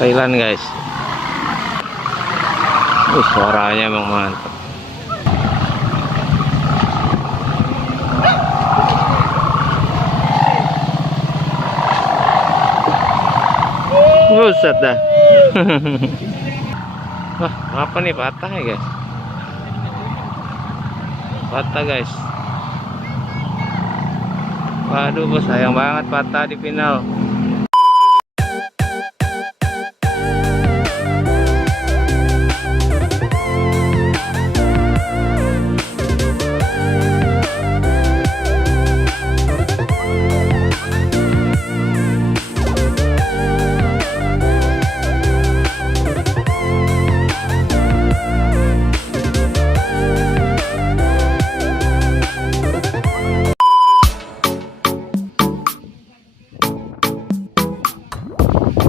Thailand guys. Suaranya emang mantap. Buset dah. Wah, apa nih patah ya guys? Patah guys. Waduh bos, sayang banget patah di final.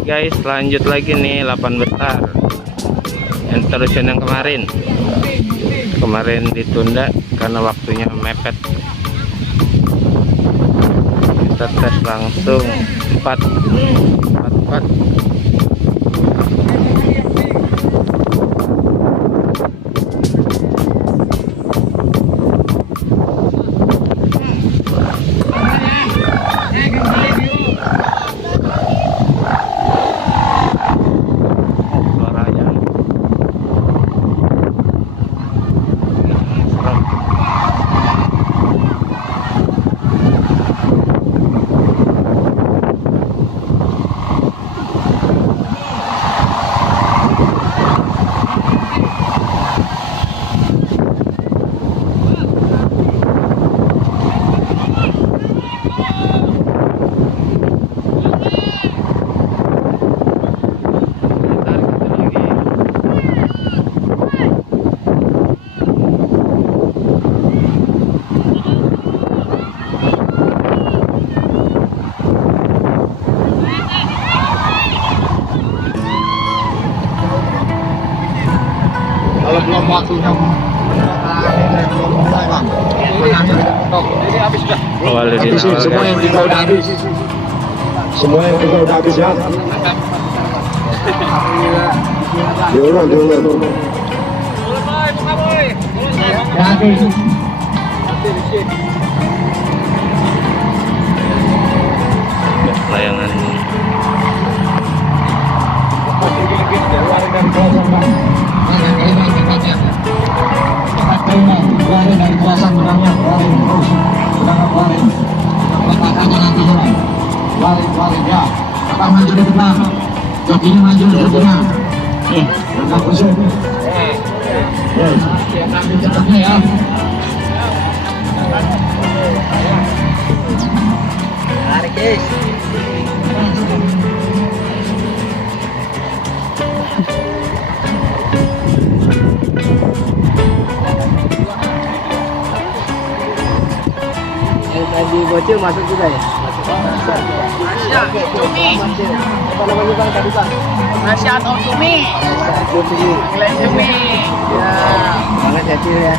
Guys, lanjut lagi nih 8 besar yang terusin yang kemarin ditunda karena waktunya mepet. Kita tes langsung 4. Kalau belum waktunya belum mulai bang, ini habis sudah. Semua yang tiga udah habis. Semua yang tiga udah habis ya. Diulang. Layangan. Keluarin dari kerasan benangnya, keluarin terus, benangnya keluarin. Letakkannya nanti jalan, keluarin ya. Lepas maju di depan, jokinya maju di depan. Letak pusing. Yes, cekapnya ya. Tarik guys. Di bocil masuk juga ya? Masuk. Cumi. Apa namanya bang tadi bang? Nasi atau cumi? Nasi cumi. Ya. Banget ya Cil ya.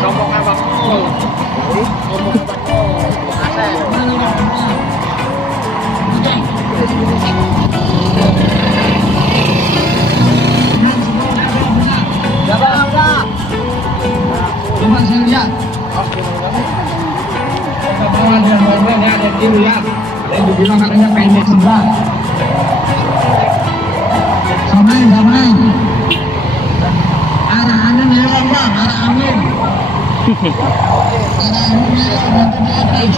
Rombong abang. Rombong abang. Coba saya lihat. Bawah dia ya, ada kiri ya. Dan dibilang katanya pendek sebelah. Samain. Arah angin merah bang, arah angin. Arah angin merah nanti di atas.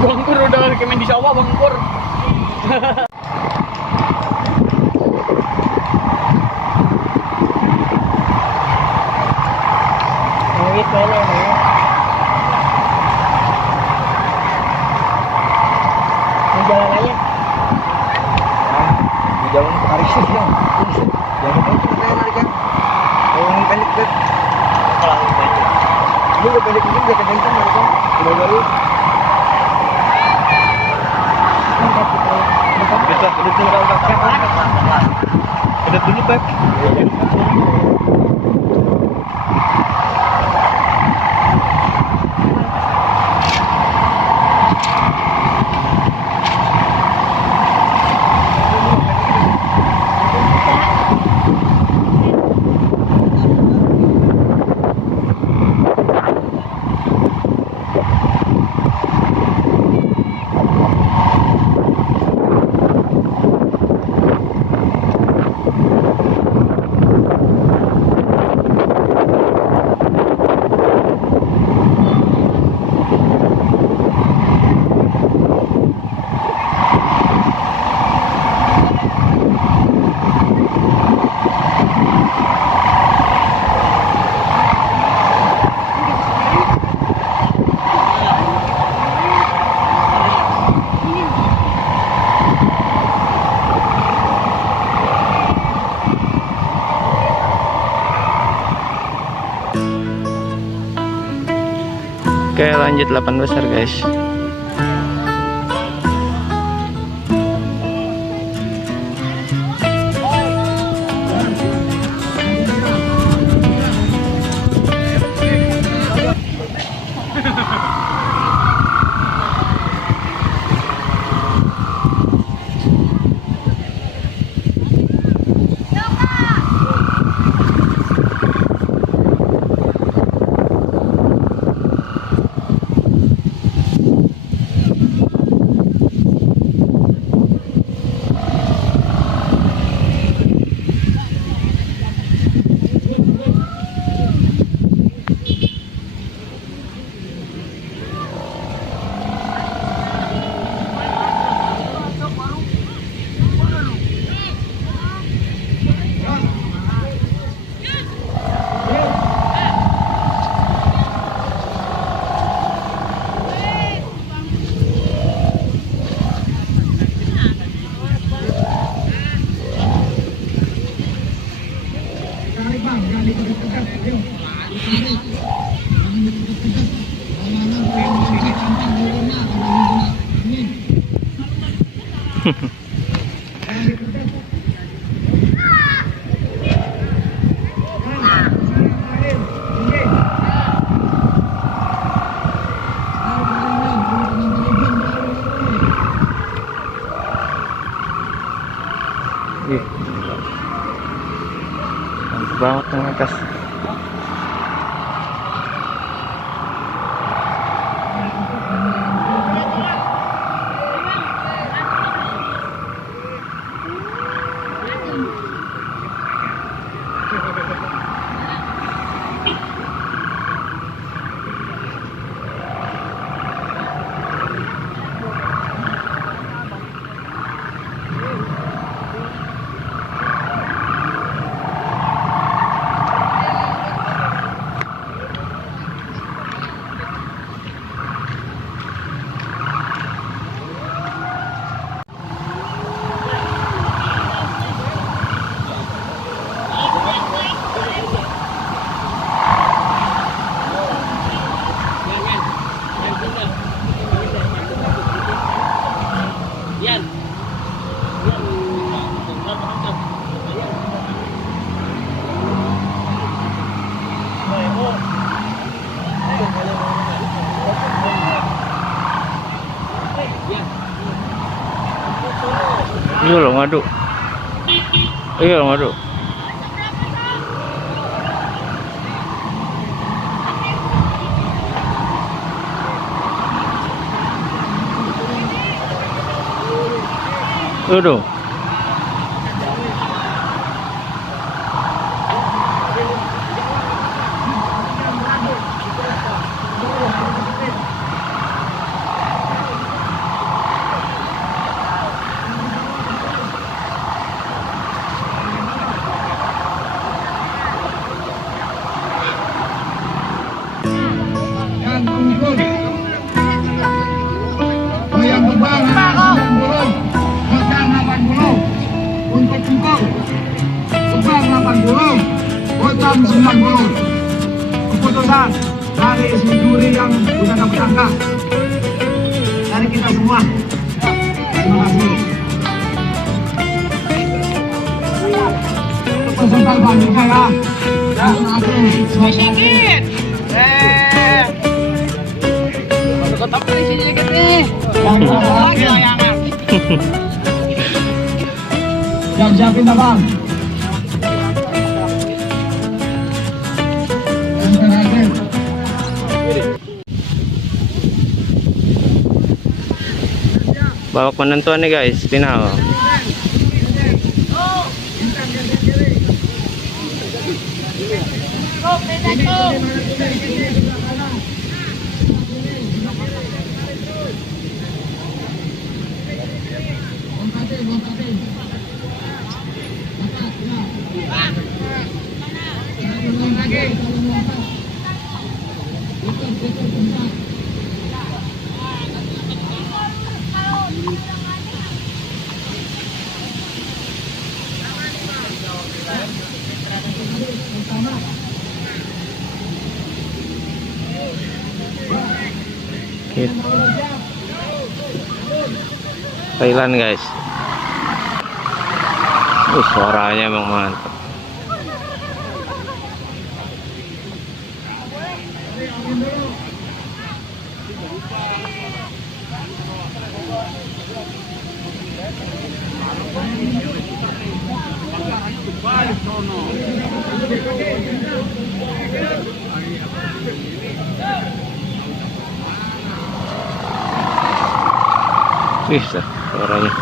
Bangkur udah kemen di sawah bangkur. Ngit mana ya? Di jalan aja. Di jalan tarik sih ya. Jangan itu saya narik kan. Yang pendek Ini udah pendek-pendek udah kencang mereka. Udah baru. Udah dulu, Pak. Oke, lanjut 8 besar guys. Ih, mantap banget yang atas. Iya loh ngadu. Iya loh ngadu. Aduh. Goyang berbang, sedang burung, sedang 80. 90. Keputusan dari si juri yang sudah dapat angka dari kita semua. Terima kasih. Sebentar Bang, juga ya. Terima kasih. Sedikit. Kotak di sini dikit nih. Lagi layangan. Siap-siapin dah Bang. Yang terakhir. Babak penentuan nih guys, final. Gitu. Thailand guys. Suaranya emang mantap. Bisa suaranya.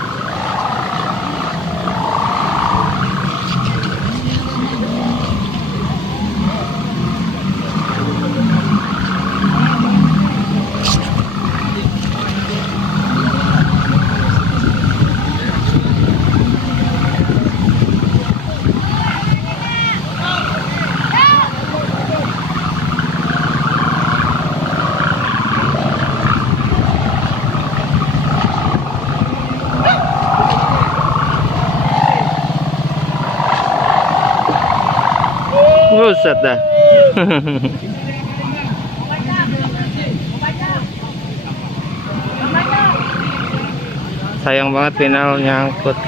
Buset dah. Sayang banget final nyangkut.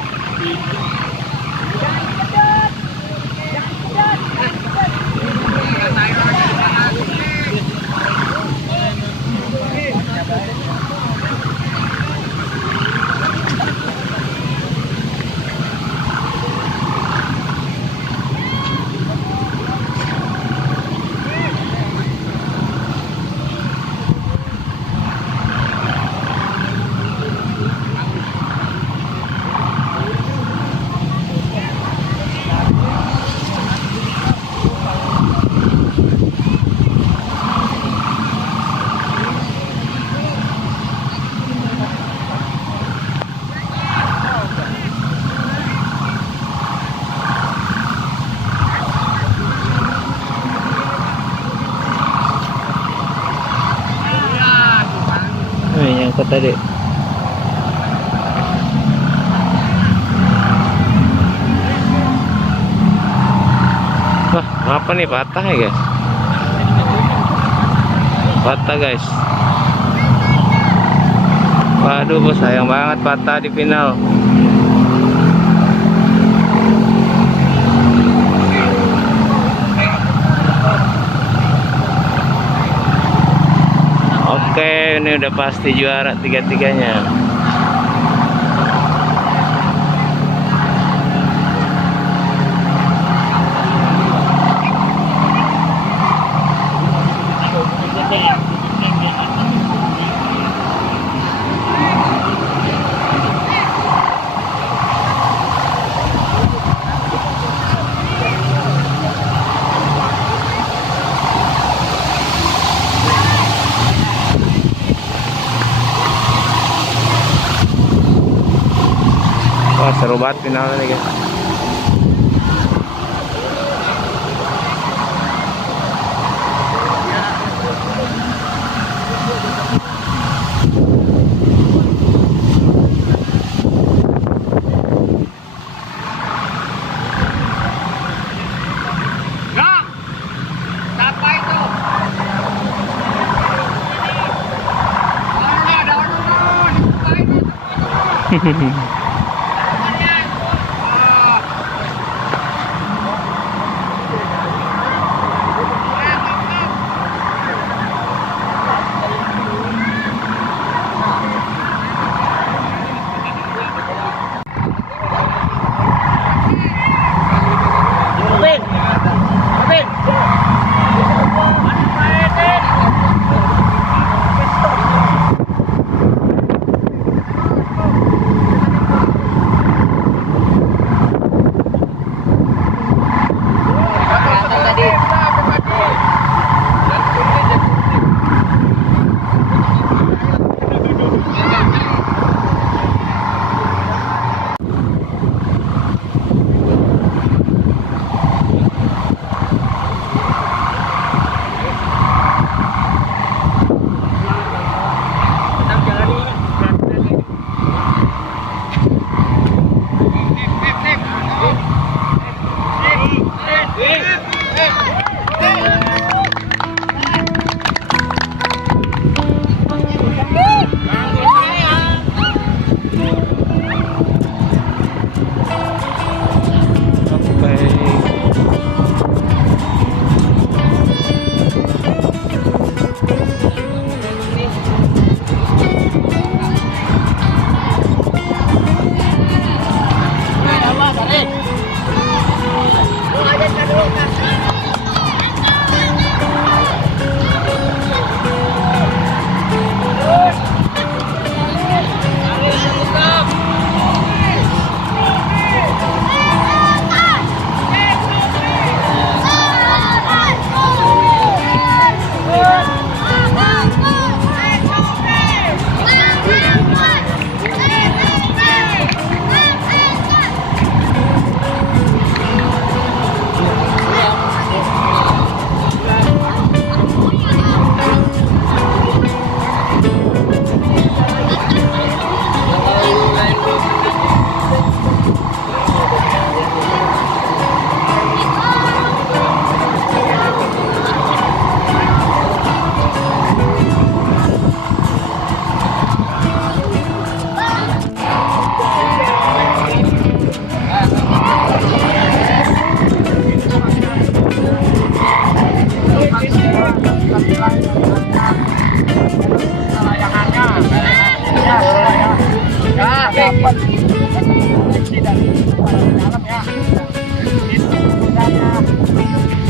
Nyangkut tadi. Wah, apa nih, patah ya guys? Patah guys. Waduh, bos, sayang banget patah di final. Oke, ini udah pasti juara tiga-tiganya. Wah, seru banget finalnya nih guys.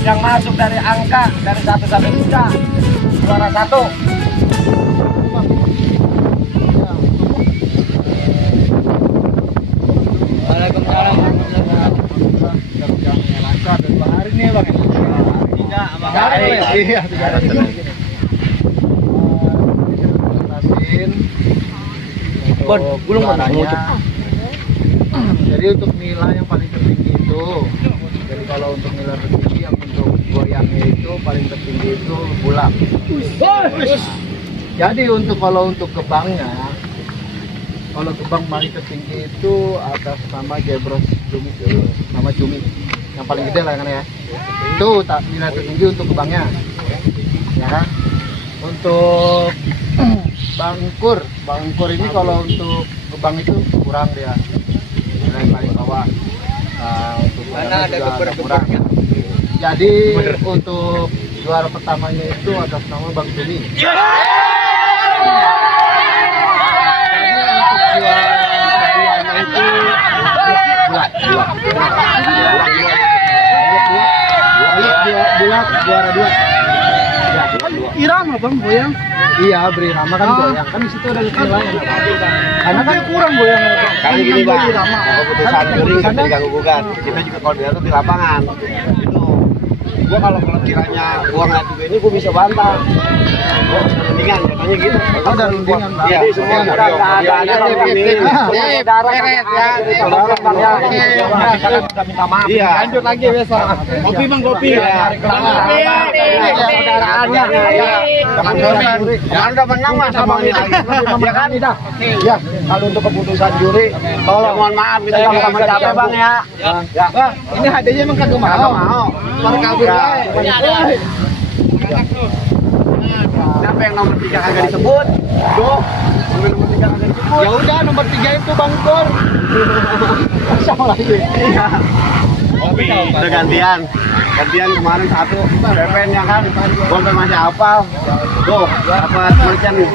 Yang masuk dari angka dari 1 sampai 3 juara 1. Waalaikumsalam. Lancar dan hari ini bang. Tidak, abang hari. Iya, Gulung jadi untuk nilai yang paling tertinggi itu, jadi kalau untuk nilai tertinggi yang untuk goyangnya itu paling tertinggi itu bulat. Jadi kalau untuk gebangnya, kalau gebang paling tertinggi itu atas nama Jebros Cumi, nama Cumi yang paling gede lah kan ya. Itu nilai tertinggi untuk gebangnya, ya kan? Untuk bangkur ini kalau untuk gebang itu kurang dia, nilai paling bawah. Untuk Mana ada kurang. Jadi untuk juara pertamanya itu atas nama Bang Juni. Bulat juara 2. Irama bang goyang. Iya, berirama kan goyang. Kan di situ ada nilainya. Karena kan kurang goyang. Kali gini bang, keputusan juri kan diganggu gugat. Kita juga koordinator di lapangan. Itu, gua kalau kiranya gua nggak juga ini gua bisa bantah. Gua rundingan katanya gitu. Oh, ada rundingan. Iya, semua udah ada kami. Minta maaf. Iya. Lanjut lagi besok. Kopi bang, kopi. Saudaraannya. Jangan udah menang mas sama ini. Ya kan? Ya, kalau untuk keputusan juri, tolong mohon maaf kita sama capek bang ya. Ya. Ini hadiahnya emang kagak mau. Mau. Para kabur. Siapa yang nomor 3 kagak disebut? Tuh, nomor 3 kagak disebut. Ya udah nomor 3 itu Bang Tur. Siapa lagi? Iya. Udah gantian. Gantian kemarin satu. Pepen ya kan. Gua sampai masih hafal. Tuh, dapat merchant nih.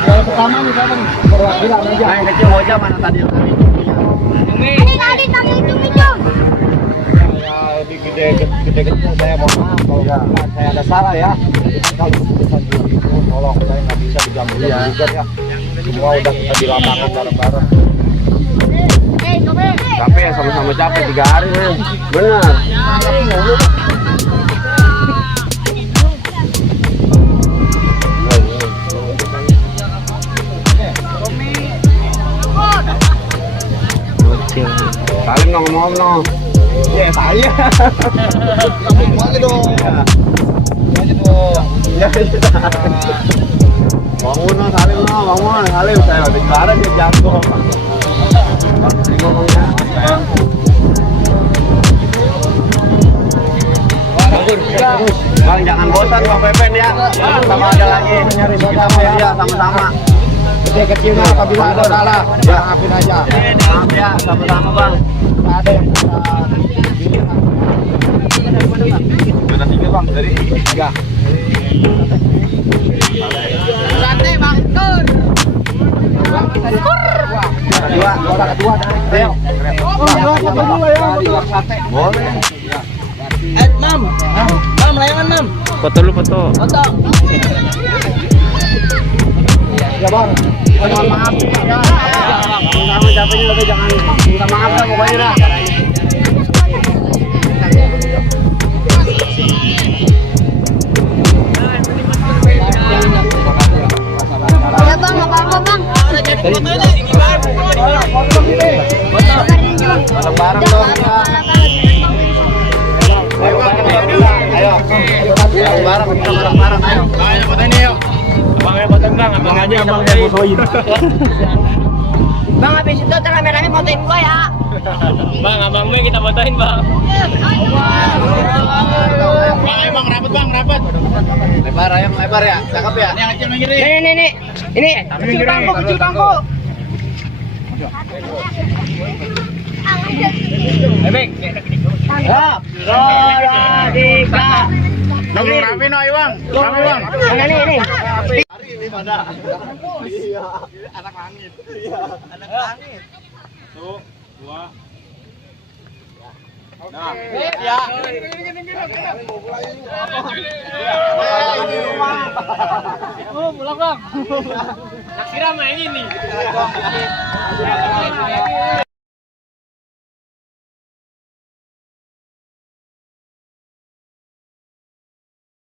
Yang pertama nih siapa nih? Perwakilan aja. Nah, yang kecil bocah mana tadi yang tadi? Tadi Cumi Cung. Ya lebih gede kecil saya mohon maaf kalau saya ada salah ya. Kalau keputusan itu tolong saya nggak bisa diganggu juga ya. Semua udah kita di lapangan bareng-bareng. Capek ya, sama-sama capek 3 hari men. Bener. Salim dong, ngomong dong. Ya saya. Aja dong. Aja dong. Ya, bangun dong, salim dong, bangun, salim. Saya udah juara dia jago. Ngomongnya. Bang, jangan bosan Bang Pepen ya. Sama ada lagi. Kita mau ya sama-sama. Kecil apabila ada salah, ya maafin aja. Maaf ya, sama-sama Bang. Nggak ada yang bisa Sudah 3 Bang, dari 3. santai Bang Tur. Juara 2 dari Reo. Boleh. Mam. Mam, layangan Mam. Foto lu foto. Foto. Ya Bang. Mohon maaf ya. Sama-sama capeknya tapi jangan minta maaf lah pokoknya dah. Ya Bang, apa-apa Bang. Bareng-bareng dong. Ayo bareng-bareng. Ayo. Bareng-bareng, kita bareng-bareng. Ayo. Ayo foto ini yuk. Abangnya foto bang, abang aja abang yang fotoin. Bang, habis itu rame-rame fotoin gua ya. Bang, abangmu yang kita fotoin bang. Bang, ayo bang, rapet bang, rapet. Lebar ayo, lebar ya. Cakep ya. Yang kecil minggir nih. Nih. Ini kecil bangku. Ebek. Ya. Bang, lu rapi no, ayo bang. Rapi bang. Ini. Hari ini pada. Iya. Anak langit. Iya. Anak langit. Tuh, 2. Nah, Ya. Oh, pulang bang. Kira main ini.